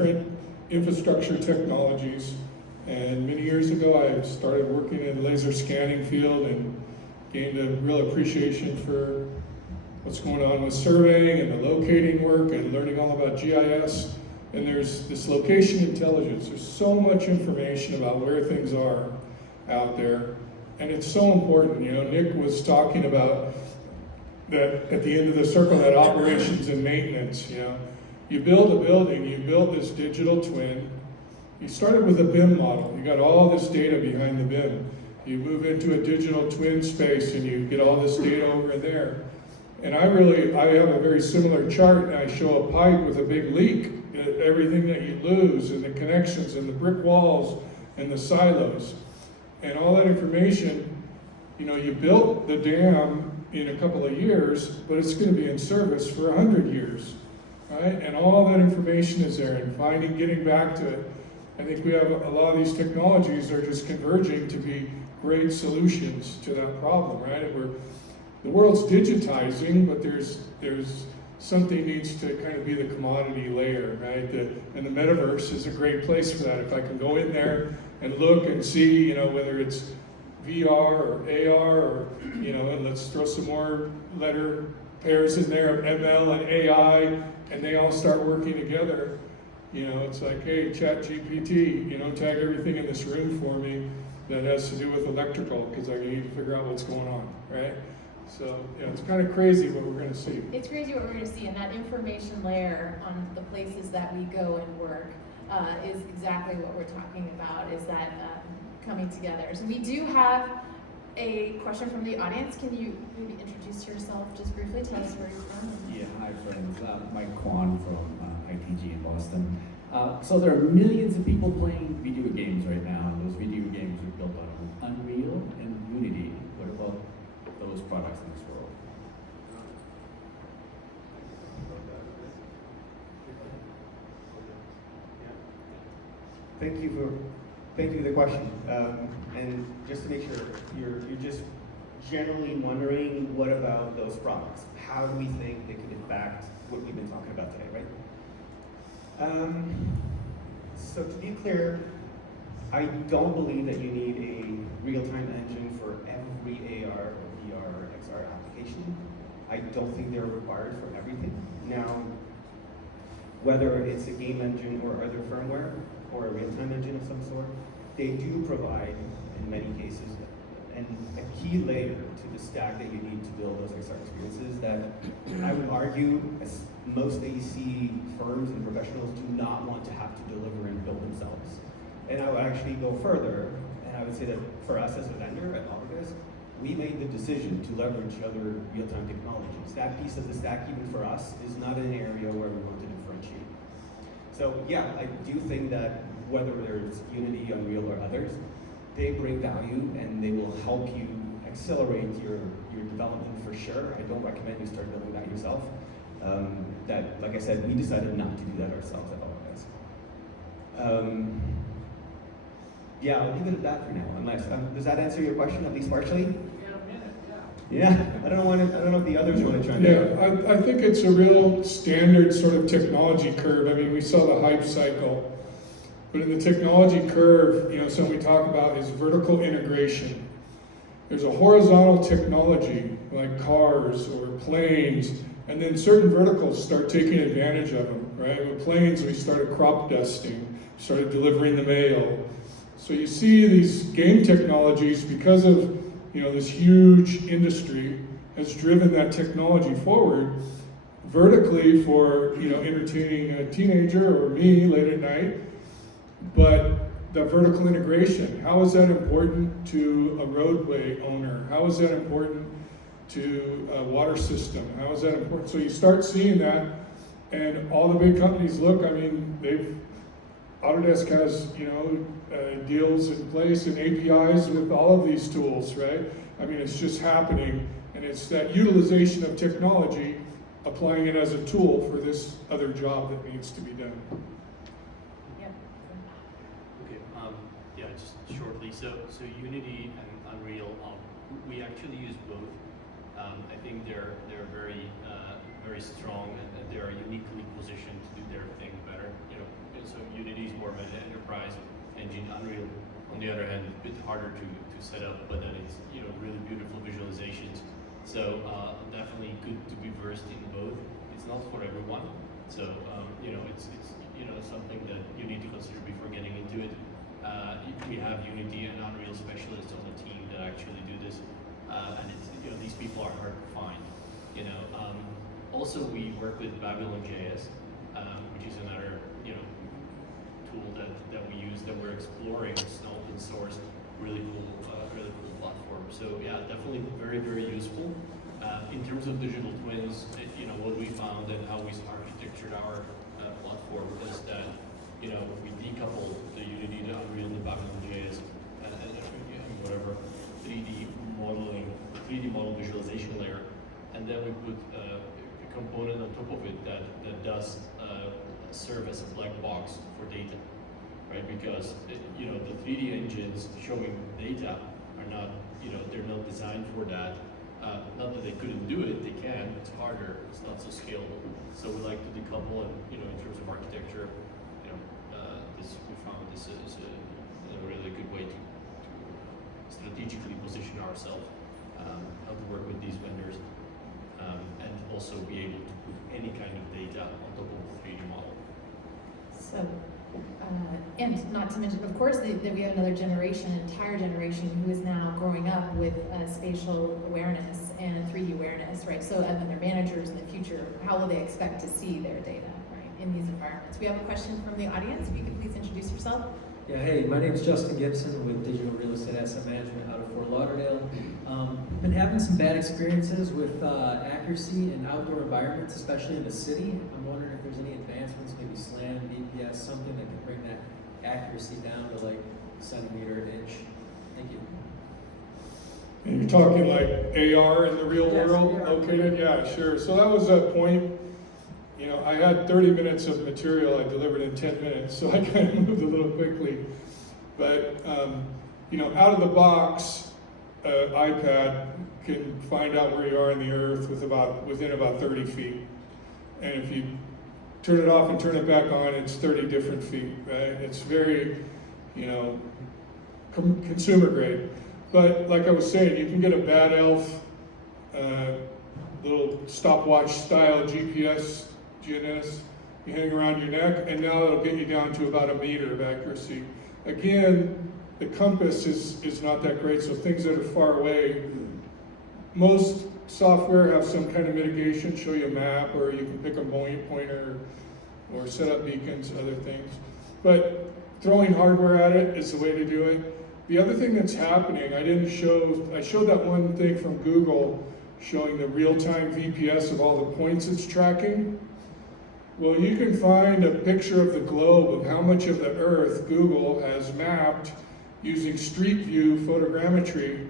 different infrastructure technologies. And many years ago, I started working in the laser scanning field and gained a real appreciation for what's going on with surveying and the locating work and learning all about GIS. And there's this location intelligence. There's so much information about where things are out there. And it's so important. You know, Nick was talking about that at the end of the circle, that operations and maintenance, you know. You build a building, you build this digital twin. You started with a BIM model. You got all this data behind the BIM. You move into a digital twin space and you get all this data over there. And I have a very similar chart, and I show a pipe with a big leak, everything that you lose, and the connections, and the brick walls, and the silos. And all that information, you know, you built the dam in a couple of years, but it's going to be in service for 100 years, right? And all that information is there, and getting back to it. I think we have a lot of these technologies are just converging to be great solutions to that problem, right? The world's digitizing, but there's something needs to kind of be the commodity layer, right? And the metaverse is a great place for that. If I can go in there and look and see, you know, whether it's VR or AR or, you know, and let's throw some more letter pairs in there of ML and AI, and they all start working together. You know, it's like, hey, ChatGPT, you know, tag everything in this room for me that has to do with electrical, because I need to figure out what's going on, right? So, you know, it's kind of crazy what we're going to see. It's crazy what we're going to see, and that information layer on the places that we go and work is exactly what we're talking about, is that coming together. So we do have a question from the audience. Can you maybe introduce yourself just briefly? Tell us where you're from. Yeah, hi friends. Mike Kwan from ITG in Boston. So there are millions of people playing video games right now. Those video games are built on Unreal and Unity. What about those products in this world? Thank you for the question. And just to make sure, you're just generally wondering, what about those products? How do we think they could impact what we've been talking about today, right? So to be clear, I don't believe that you need a real-time engine for every AR or VR or XR application. I don't think they're required for everything. Now, whether it's a game engine or other firmware, or a real-time engine of some sort, they do provide, in many cases, a key layer to the stack that you need to build those XR experiences that I would argue, as most AEC firms and professionals do not want to have to deliver and build themselves. And I would actually go further, and I would say that for us as a vendor at Autodesk, we made the decision to leverage other real-time technologies. That piece of the stack, even for us, is not an area where we want to differentiate. So yeah, I do think that whether there's Unity, Unreal, or others, they bring value and they will help you accelerate your development for sure. I don't recommend you start building that yourself. That, like I said, we decided not to do that ourselves at Autodesk. Yeah, I'll leave it at that for now. Unless does that answer your question at least partially? Yeah, I don't know if the others want to chime in. Yeah, I think it's a real standard sort of technology curve. I mean, we saw the hype cycle, but in the technology curve, you know, something we talk about is vertical integration. There's a horizontal technology like cars or planes, and then certain verticals start taking advantage of them, right? With planes, we started crop dusting, started delivering the mail. So you see these game technologies, because of, you know, this huge industry has driven that technology forward vertically for, you know, entertaining a teenager or me late at night. But the vertical integration, how is that important to a roadway owner? How is that important to a water system? How is that important? So you start seeing that, and all the big companies look, I mean, Autodesk has, you know, deals in place and APIs with all of these tools, right? I mean, it's just happening, and it's that utilization of technology, applying it as a tool for this other job that needs to be done. Yeah, just shortly. So Unity and Unreal, we actually use both. I think they're very strong, and they are uniquely positioned to do their thing better. You know, so platform, and the enterprise engine Unreal, on the other hand, a bit harder to set up, but then it's, you know, really beautiful visualizations. So definitely good to be versed in both. It's not for everyone, so you know, it's you know, something that you need to consider before getting into it. We have Unity and Unreal specialists on the team that actually do this, and it's, you know, these people are hard to find. You know, also we work with Babylon.js, which is another, you know, tool that we use, that we're exploring. It's an open source, really cool platform. So yeah, definitely very useful. In terms of digital twins, you know, what we found and how we architectured our platform is that, you know, we decouple the Unity, the Unreal, the Babylon.js, and whatever 3D model visualization layer, and then we put a component on top of it that does serve as a black box for data, right? Because you know, the 3D engines showing data are not, you know, they're not designed for that. Not that they couldn't do it, they can. It's harder. It's not so scalable. So we like to decouple, and you know, in terms of architecture, you know, we found this is a really good way to strategically position ourselves, how to work with these vendors, and also be able to put any kind of data on top of the 3D model. So, and not to mention, of course, that we have another generation, entire generation, who is now growing up with spatial awareness and 3D awareness, right? So, and then their managers in the future, how will they expect to see their data, right, in these environments? We have a question from the audience. If you could please introduce yourself. Yeah, hey, my name is Justin Gibson with Digital Real Estate Asset Management out of Fort Lauderdale. Been having some bad experiences with accuracy in outdoor environments, especially in the city. I'm wondering if there's any advancements, maybe SLAM, VPS, something that can bring that accuracy down to like centimeter, inch. Thank you. And you're talking like AR in the real Yes, world? AR. Okay, then, yeah, sure. So that was a point. You know, I had 30 minutes of material I delivered in 10 minutes, so I kind of moved a little quickly. But, you know, out of the box, iPad can find out where you are in the earth within about 30 feet. And if you turn it off and turn it back on, it's 30 different feet, right? It's very, you know, consumer grade. But like I was saying, you can get a bad elf, little stopwatch style GPS, GNS, you hang around your neck, and now it'll get you down to about 1 meter of accuracy. Again, the compass is not that great, so things that are far away, most software have some kind of mitigation, show you a map, or you can pick a pointer, or set up beacons, other things. But throwing hardware at it is the way to do it. The other thing that's happening, I showed that one thing from Google showing the real-time VPS of all the points it's tracking. Well, you can find a picture of the globe of how much of the Earth Google has mapped using Street View photogrammetry.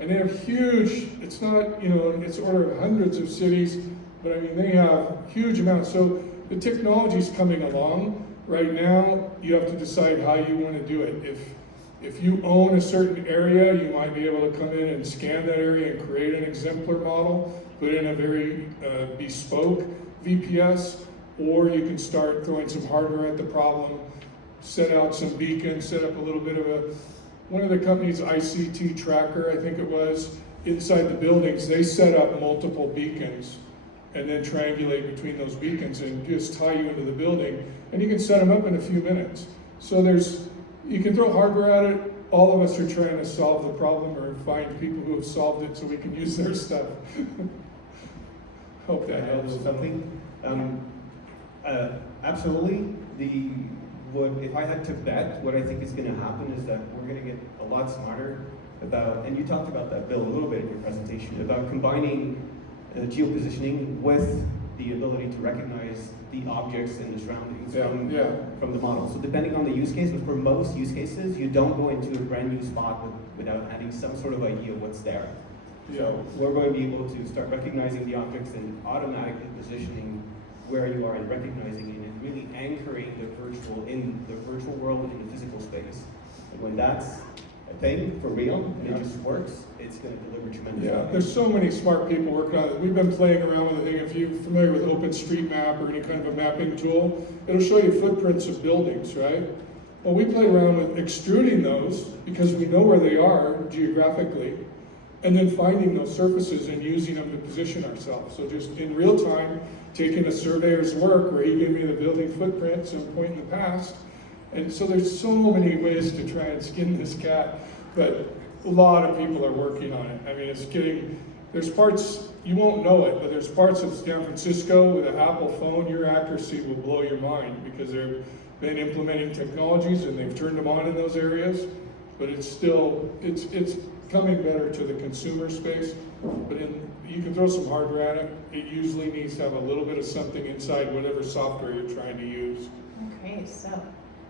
And they have huge, it's not, you know, it's order of hundreds of cities, but I mean, they have huge amounts. So the technology's coming along. Right now, you have to decide how you want to do it. If you own a certain area, you might be able to come in and scan that area and create an exemplar model, put in a very bespoke VPS, or you can start throwing some hardware at the problem, set out some beacons, set up a little bit of one of the companies, ICT Tracker, I think it was, inside the buildings, they set up multiple beacons and then triangulate between those beacons and just tie you into the building, and you can set them up in a few minutes. So you can throw hardware at it. All of us are trying to solve the problem or find people who have solved it so we can use their stuff. Hope that helps. Something. Absolutely. If I had to bet, what I think is going to happen is that we're going to get a lot smarter about, and you talked about that, Bill, a little bit in your presentation, about combining geopositioning with the ability to recognize the objects in the surroundings from the model. So depending on the use case, but for most use cases, you don't go into a brand new spot without having some sort of idea of what's there. So we're going to be able to start recognizing the objects and automatically positioning where you are and recognizing it and really anchoring the virtual world in the physical space. And when that's a thing for real and it just works, it's going to deliver tremendous value. There's so many smart people working on it. We've been playing around with the thing. If you're familiar with OpenStreetMap or any kind of a mapping tool, it'll show you footprints of buildings, right? Well, we played around with extruding those because we know where they are geographically, and then finding those surfaces and using them to position ourselves. So just in real time, taking a surveyor's work where he gave me the building footprint at some point in the past. And so there's so many ways to try and skin this cat, but a lot of people are working on it. I mean, it's getting, there's parts, you won't know it, but there's parts of San Francisco with an Apple phone, your accuracy will blow your mind because they've been implementing technologies and they've turned them on in those areas, but it's still, it's coming better to the consumer space, but you can throw some hardware at it. It usually needs to have a little bit of something inside whatever software you're trying to use. Okay, so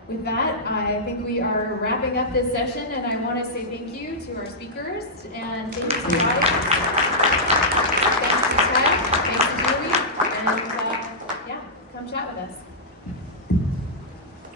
with that, I think we are wrapping up this session, and I want to say thank you to our speakers, and thank you to the audience. Thanks to Ted, thanks to Julie, and yeah, come chat with us.